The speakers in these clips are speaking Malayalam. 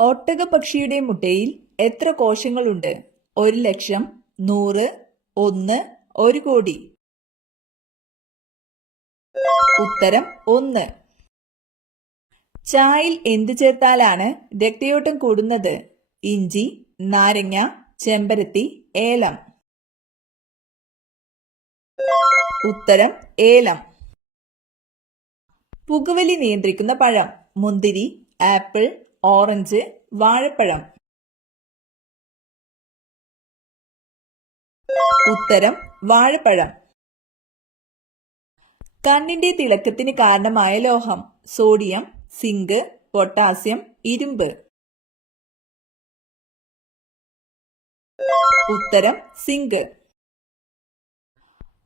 ഒട്ടകപ്പക്ഷിയുടെ മുട്ടയിൽ എത്ര കോശങ്ങളുണ്ട്? 1,00,000, 100, 1, 1 കോടി. ഉത്തരം 1. ചായയിൽ എന്ത് ചേർത്താലാണ് രക്തയോട്ടം കൂടുന്നത്? ഇഞ്ചി, നാരങ്ങ, ചെമ്പരത്തി, ഏലം. ഉത്തരം ഏലം. പുകവലി നിയന്ത്രിക്കുന്ന പഴം: മുന്തിരി, ആപ്പിൾ, ഓറഞ്ച്, വാഴപ്പഴം. ഉത്തരം വാഴപ്പഴം. കണ്ണിന്റെ തിളക്കത്തിന് കാരണമായ ലോഹം: സോഡിയം, സിങ്ക്, പൊട്ടാസ്യം, ഇരുമ്പ്. ഉത്തരം സിങ്ക്.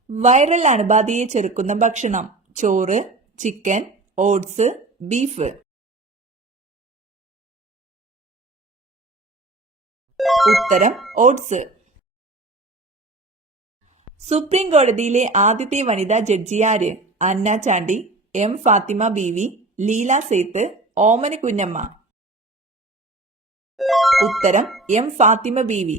വൈറൽ അണുബാധയെ ചെറുക്കുന്ന ഭക്ഷണം: ചോറ്, ചിക്കൻ, ഓട്സ്, ബീഫ്. ഉത്തരം ഓട്സ്. സുപ്രീം കോടതിയിലെ ആദ്യത്തെ വനിതാ ജഡ്ജി ആര്? അന്ന ചാണ്ടി, എം ഫാത്തിമ ബീവി, ലീല സേത്ത്, ഓമന കുഞ്ഞമ്മ. ഉത്തരം എം ഫാത്തിമ ബീവി.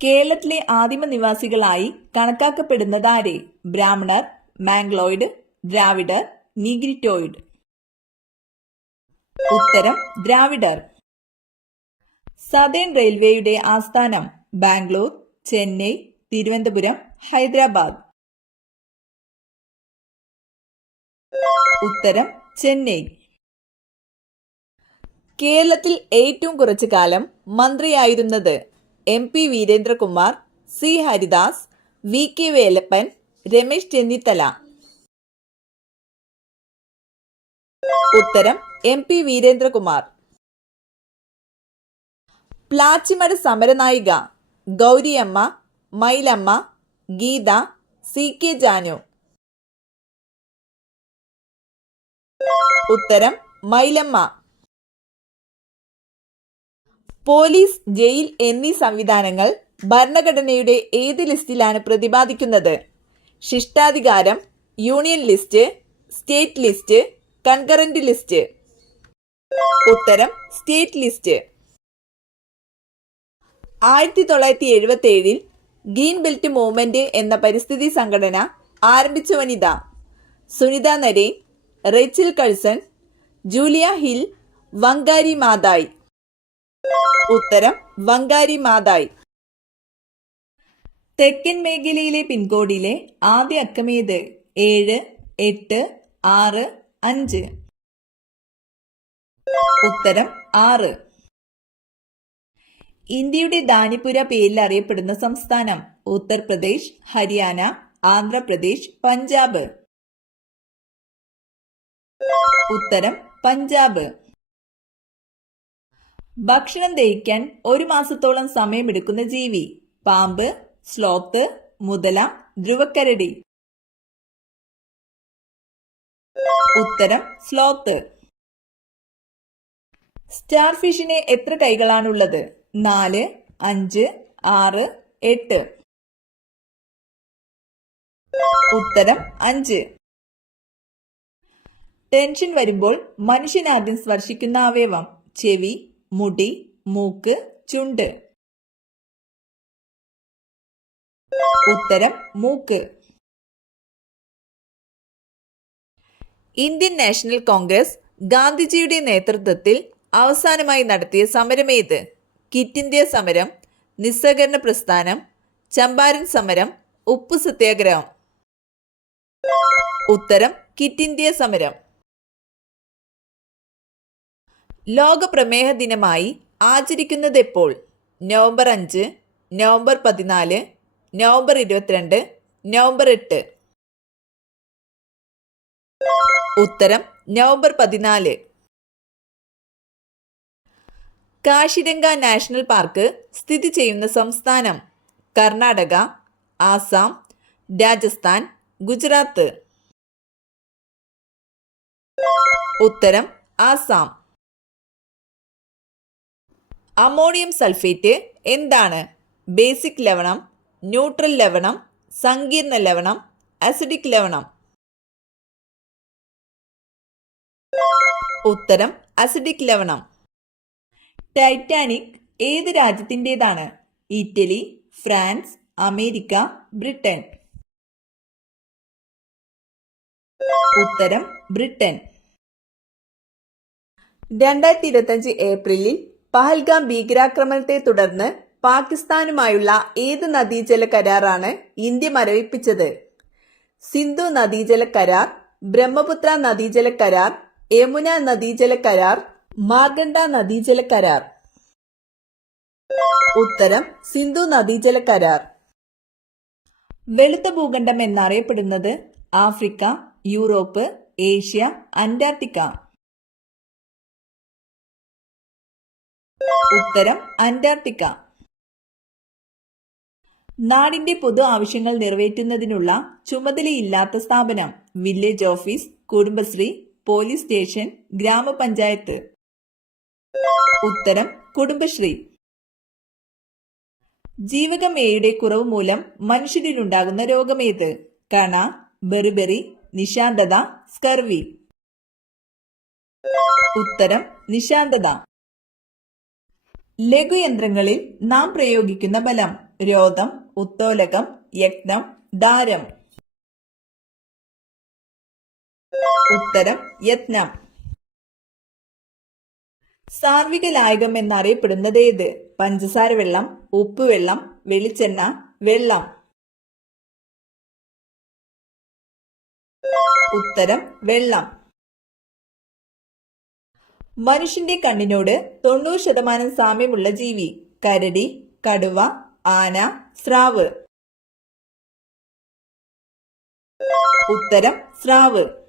കേരളത്തിലെ ആദിമ നിവാസികളായി കണക്കാക്കപ്പെടുന്നത് ആര്? ബ്രാഹ്മണർ, മാംഗ്ലോയിഡ്, ദ്രാവിഡർ, നീഗ്രിറ്റോയിഡ്. ഉത്തരം ദ്രാവിഡർ. സതേൺ റെയിൽവേയുടെ ആസ്ഥാനം: ബാംഗ്ലൂർ, ചെന്നൈ, തിരുവനന്തപുരം, ഹൈദരാബാദ്. ഉത്തരം ചെന്നൈ. കേരളത്തിൽ ഏറ്റവും കുറച്ചു കാലം മന്ത്രിയായിരുന്നത്: M P Veerendrakumar, C Haridas, V K Velappan, Ramesh Chennithala. ഉത്തരം എം പി വീരേന്ദ്രകുമാർ. പ്ലാച്ചിമട സമരനായിക: ഗൗരിയമ്മ, മൈലമ്മ, ഗീത, സി കെ ജാനു. ഉത്തരം മൈലമ്മ. പോലീസ്, ജയിൽ എന്നീ സംവിധാനങ്ങൾ ഭരണഘടനയുടെ ഏത് ലിസ്റ്റിലാണ് പ്രതിപാദിക്കുന്നത്? ശിഷ്ടാധികാരം, union list, state list, concurrent list. ഉത്തരം state list. 1977 green belt movement എന്ന പരിസ്ഥിതി സംഘടന ആരംഭിച്ച വനിത: Sunita Narain, Rachel Carson, Julia Hill, Wangari Maathai. ഉത്തരം വങ്കാരി മാതായ്. തെക്കൻ മേഖലയിലെ പിൻകോഡിലെ ആദ്യ അക്കമേത്? 7, 8, 6, 5. ഉത്തരം 6. ഇന്ത്യയുടെ ദാനിപുര പേരിൽ അറിയപ്പെടുന്ന സംസ്ഥാനം: ഉത്തർപ്രദേശ്, ഹരിയാന, ആന്ധ്രാപ്രദേശ്, പഞ്ചാബ്. ഉത്തരം പഞ്ചാബ്. ഭക്ഷണം ദഹിക്കാൻ 1 മാസത്തോളം സമയമെടുക്കുന്ന ജീവി: പാമ്പ്, സ്ലോത്ത്, മുതല, ധ്രുവക്കരടി. ഉത്തരം സ്ലോത്ത്. സ്റ്റാർ ഫിഷിന് എത്ര കൈകളാണുള്ളത്? 4, 5, 6, 8. ഉത്തരം 5. ടെൻഷൻ വരുമ്പോൾ മനുഷ്യൻ ആദ്യം സ്പർശിക്കുന്ന അവയവം: ചെവി, മുടി, മൂക്ക്, ചുണ്ട്. ഉത്തരം മൂക്ക്. ഇന്ത്യൻ നാഷണൽ കോൺഗ്രസ് ഗാന്ധിജിയുടെ നേതൃത്വത്തിൽ അവസാനമായി നടത്തിയ സമരമേത്? ക്വിറ്റ് ഇന്ത്യ സമരം, നിസ്സഹകരണ പ്രസ്ഥാനം, ചമ്പാരൻ സമരം, ഉപ്പു സത്യാഗ്രഹം. ഉത്തരം ക്വിറ്റ് ഇന്ത്യ സമരം. ലോക പ്രമേഹ ദിനമായി ആചരിക്കുന്നത് എപ്പോൾ? November 5, November 14, November 22, November 8. ഉത്തരം നവംബർ 14. കാശിരംഗ നാഷണൽ പാർക്ക് സ്ഥിതി ചെയ്യുന്ന സംസ്ഥാനം: കർണാടക, ആസാം, രാജസ്ഥാൻ, ഗുജറാത്ത്. ഉത്തരം ആസാം. അമോണിയം സൾഫേറ്റ് എന്താണ്? ബേസിക് ലവണം, ന്യൂട്രൽ ലവണം, സങ്കീർണ ലവണം, അസിഡിക് ലവണം. ഉത്തരം അസിഡിക് ലവണം. ടൈറ്റാനിക് ഏത് രാജ്യത്തിൻ്റെതാണ്? Italy, France, America, Britain. ഉത്തരം ബ്രിട്ടൻ. 2025 ഏപ്രിലിൽ പഹൽഗാം ഭീകരാക്രമണത്തെ തുടർന്ന് പാകിസ്ഥാനുമായുള്ള ഏത് നദീജല കരാറാണ് ഇന്ത്യ മരവിപ്പിച്ചത്? സിന്ധു നദീജല കരാർ, ബ്രഹ്മപുത്ര നദീജല കരാർ, യമുന നദീജല കരാർ, മാർഗണ്ഡ നദീജല കരാർ. ഉത്തരം സിന്ധു നദീജല കരാർ. വെളുത്ത ഭൂഖണ്ഡം എന്നറിയപ്പെടുന്നത്? Africa, Europe, Asia, Antarctica. ഉത്തരം അന്റാർട്ടിക്ക. നാടിന്റെ പൊതു ആവശ്യങ്ങൾ നിറവേറ്റുന്നതിനുള്ള ചുമതലയില്ലാത്ത സ്ഥാപനം? Village office, Kudumbashree, police station, ഗ്രാമപഞ്ചായത്ത്. ഉത്തരം കുടുംബശ്രീ. ജീവകം എയുടെ കുറവ് മൂലം മനുഷ്യരിലുണ്ടാകുന്ന രോഗമേത്? കണ, ബെറിബെറി, നിശാന്തത, സ്കർവി. ഉത്തരം നിശാന്തത. ലഘുയന്ത്രങ്ങളിൽ നാം പ്രയോഗിക്കുന്ന ബലം? രോധം, ഉത്തോലകം, യജ്ഞം, ദാരം. ഉത്തരം യജ്ഞം. സാർവിക ലായകം എന്നറിയപ്പെടുന്നത് ഏത്? പഞ്ചസാര വെള്ളം, ഉപ്പുവെള്ളം, വെളിച്ചെണ്ണ, വെള്ളം. ഉത്തരം വെള്ളം. മനുഷ്യന്റെ കണ്ണിനോട് 90% സാമ്യമുള്ള ജീവി? കരടി, കടുവ, ആന, സ്രാവ്. ഉത്തരം സ്രാവ്.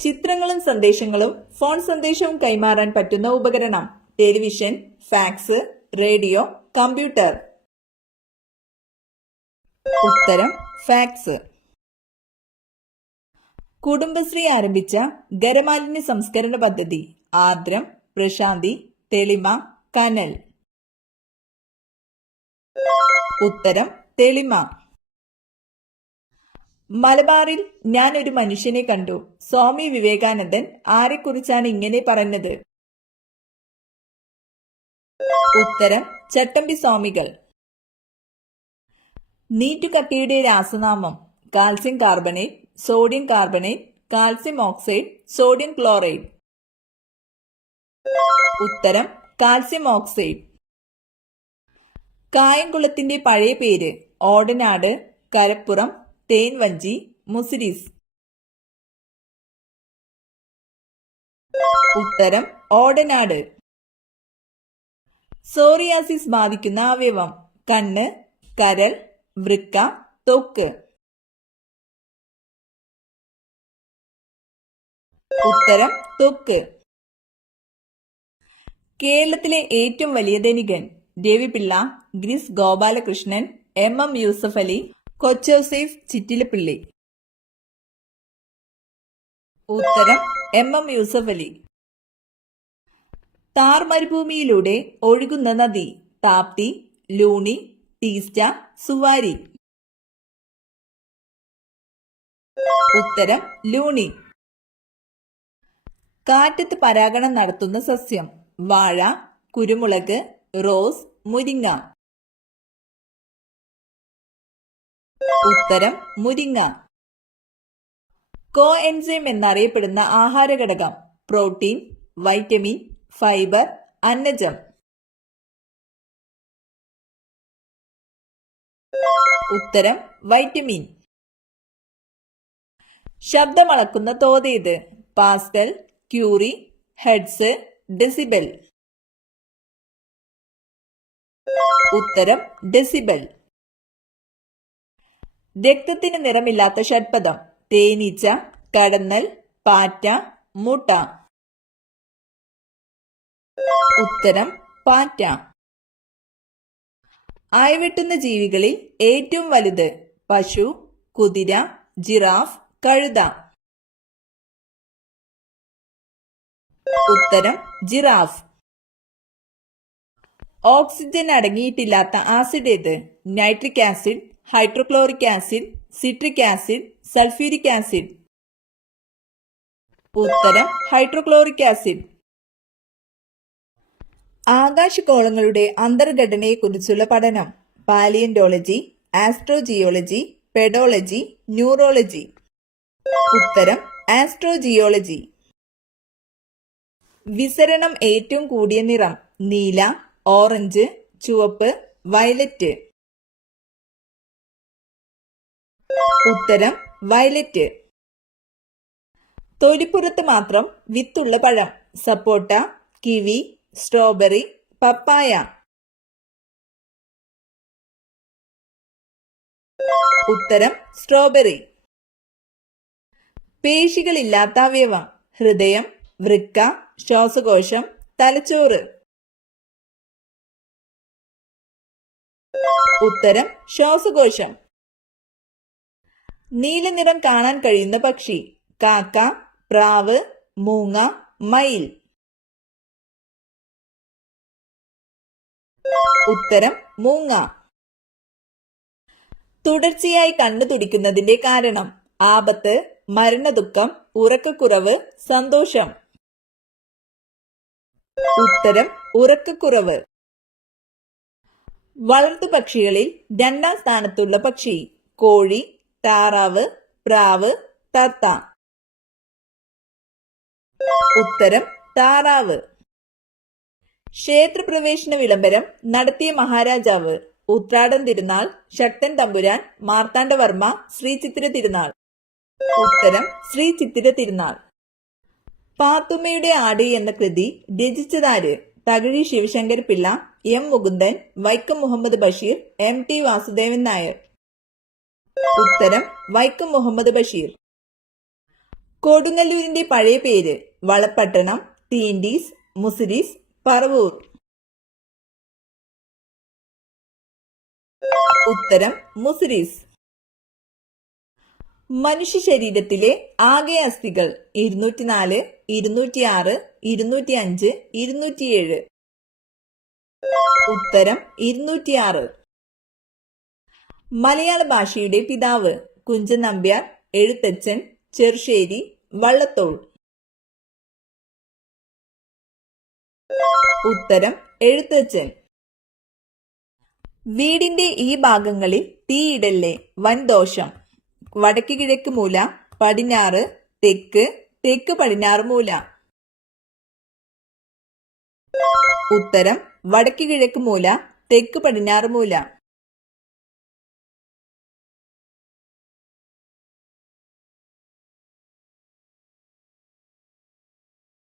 ചിത്രങ്ങളും സന്ദേശങ്ങളും ഫോൺ സന്ദേശവും കൈമാറാൻ പറ്റുന്ന ഉപകരണം? Television, fax, radio, computer. ഉത്തരം ഫാക്സ്. കുടുംബശ്രീ ആരംഭിച്ച ഖരമാലിന്യ സംസ്കരണ പദ്ധതി? ആർദ്രം, പ്രശാന്തി, തെളിമ, കനൽ. ഉത്തരം തെളിമ. മലബാറിൽ ഞാൻ ഒരു മനുഷ്യനെ കണ്ടു. സ്വാമി വിവേകാനന്ദൻ ആരെക്കുറിച്ചാണ് ഇങ്ങനെ പറഞ്ഞത്? ഉത്തരം ചട്ടമ്പി സ്വാമികൾ. നീറ്റുകക്കയുടെ രാസനാമം? Calcium carbonate, sodium carbonate, calcium oxide, sodium chloride. ഉത്തരം കാൽസ്യം ഓക്സൈഡ്. കായംകുളത്തിന്റെ പഴയ പേര്? ഓടനാട്, കരപ്പുറം, തേൻവഞ്ചി, മുസിരിസ്. ഉത്തരം ഓടനാട്. സോറിയാസിസ് ബാധിക്കുന്ന അവയവം? കണ്ണ്, കരൾ, വൃക്ക, ത്വക്ക്. ഉത്തരം ത്വക്ക്. കേരളത്തിലെ ഏറ്റവും വലിയ ധനികൻ? രവിപിള്ള, ഗ്രിസ് ഗോപാലകൃഷ്ണൻ, MM യൂസഫ് അലി, കൊച്ചൗസേഫ് ചിറ്റിലപ്പിള്ളി. ഉത്തരം MM യൂസഫ് അലി. താർ മരുഭൂമിയിലൂടെ ഒഴുകുന്ന നദി? താപ്തി, ലൂണി, ടീസ്റ്റ, സുവാരി. ഉത്തരം ലൂണി. കാറ്റത്ത് പരാഗണം നടത്തുന്ന സസ്യം? വാഴ, കുരുമുളക്, റോസ്, മുരിങ്ങ. ഉത്തരം മുരിങ്ങ. കോ എൻസൈം എന്നറിയപ്പെടുന്ന ആഹാരഘടകം? പ്രോട്ടീൻ, വൈറ്റമിൻ, ഫൈബർ, അന്നജം. ഉത്തരം വൈറ്റമിൻ. ശബ്ദമളക്കുന്ന തോതേത്? Pascal, curie, hertz, decibel. ഉത്തരം ഡെസിബൽ. രക്തത്തിന് നിറമില്ലാത്ത ഷഡ്പദം? തേനീച്ച, കടന്നൽ, പാറ്റ, മുട്ട. ഉത്തരം പാറ്റ. ആയവെട്ടുന്ന ജീവികളിൽ ഏറ്റവും വലുത്? പശു, കുതിര, ജിറാഫ്, കഴുത. ഉത്തരം ജിറാഫ്. ഓക്സിജൻ അടങ്ങിയിട്ടില്ലാത്ത ആസിഡ് ഏത്? Nitric acid, hydrochloric acid, citric acid, sulphuric acid. ഉത്തരം ഹൈഡ്രോക്ലോറിക് ആസിഡ്. ആകാശഗോളങ്ങളുടെ അന്തർഘടനയെക്കുറിച്ചുള്ള പഠനം. Palaeontology, astrogeology, pedology, neurology. ഉത്തരം ആസ്ട്രോജിയോളജി. വിസരണം ഏറ്റവും കൂടിയ നിറം. നീല, ഓറഞ്ച്, ചുവപ്പ്, വയലറ്റ്. ഉത്തരം വയലറ്റ്. തൊലിപ്പുറത്ത് മാത്രം വിത്തുള്ള പഴം. സപ്പോട്ട, കിവി, സ്ട്രോബെറി, പപ്പായ. ഉത്തരം സ്ട്രോബെറി. പേശികളില്ലാത്ത അവയവം. ഹൃദയം, വൃക്ക, ശ്വാസകോശം, തലച്ചോറ്. ഉത്തരം ശ്വാസകോശം. നീലനിറം കാണാൻ കഴിയുന്ന പക്ഷി. കാക്ക, പ്രാവ്, മൂങ്ങ, മയിൽ. ഉത്തരം മൂങ്ങ. തുടർച്ചയായി കണ്ണു തുടിക്കുന്നതിന്റെ കാരണം. ആപത്ത്, മരണദുഃഖം, ഉറക്കക്കുറവ്, സന്തോഷം. ഉത്തരം ഉറക്കക്കുറവ്. വളർത്തുപക്ഷികളിൽ 2ാം സ്ഥാനത്തുള്ള പക്ഷി. കോഴി, താറാവ്, പ്രാവ്, തത്ത. ഉത്തരം താറാവ്. ക്ഷേത്രപ്രവേശന വിളംബരം നടത്തിയ മഹാരാജാവ്. ഉത്രാടം തിരുനാൾ, ശക്തൻ തമ്പുരാൻ, മാർത്താണ്ഡവർമ്മ, ശ്രീ ചിത്തിര തിരുനാൾ. ഉത്തരം ശ്രീ ചിത്തിര തിരുനാൾ. പാത്തുമ്മയുടെ ആട് എന്ന കൃതി രചിച്ചതാര്? Thakazhi Sivasankar Pillai, M Mukundan, Vaikom Muhammad Basheer, MT Vasudevan Nair. ഉത്തരം വൈക്കം മുഹമ്മദ് ബഷീർ. കൊടുങ്ങല്ലൂരിന്റെ പഴയ പേര്. വളപട്ടണം, തീണ്ടീസ്, മുസിരീസ്, പറവൂർ. ഉത്തരം മുസിരീസ്. മനുഷ്യ ശരീരത്തിലെ ആകെ അസ്ഥികൾ. 204, 206, 205, 207. ഉത്തരം 206. മലയാള ഭാഷയുടെ പിതാവ്. കുഞ്ചൻ നമ്പ്യാർ, എഴുത്തച്ഛൻ, ചെറുശ്ശേരി, വള്ളത്തോൾ. ഉത്തരം എഴുത്തച്ഛൻ. വീടിന്റെ ഈ ഭാഗങ്ങളിൽ തീയിടല്ലേ, വൻദോഷം. വടക്ക് കിഴക്ക് മൂല, പടിഞ്ഞാറ്, തെക്ക്, തെക്ക് പടിഞ്ഞാറ് മൂല. ഉത്തരം വടക്ക് കിഴക്ക് മൂല, തെക്ക് പടിഞ്ഞാറ് മൂല.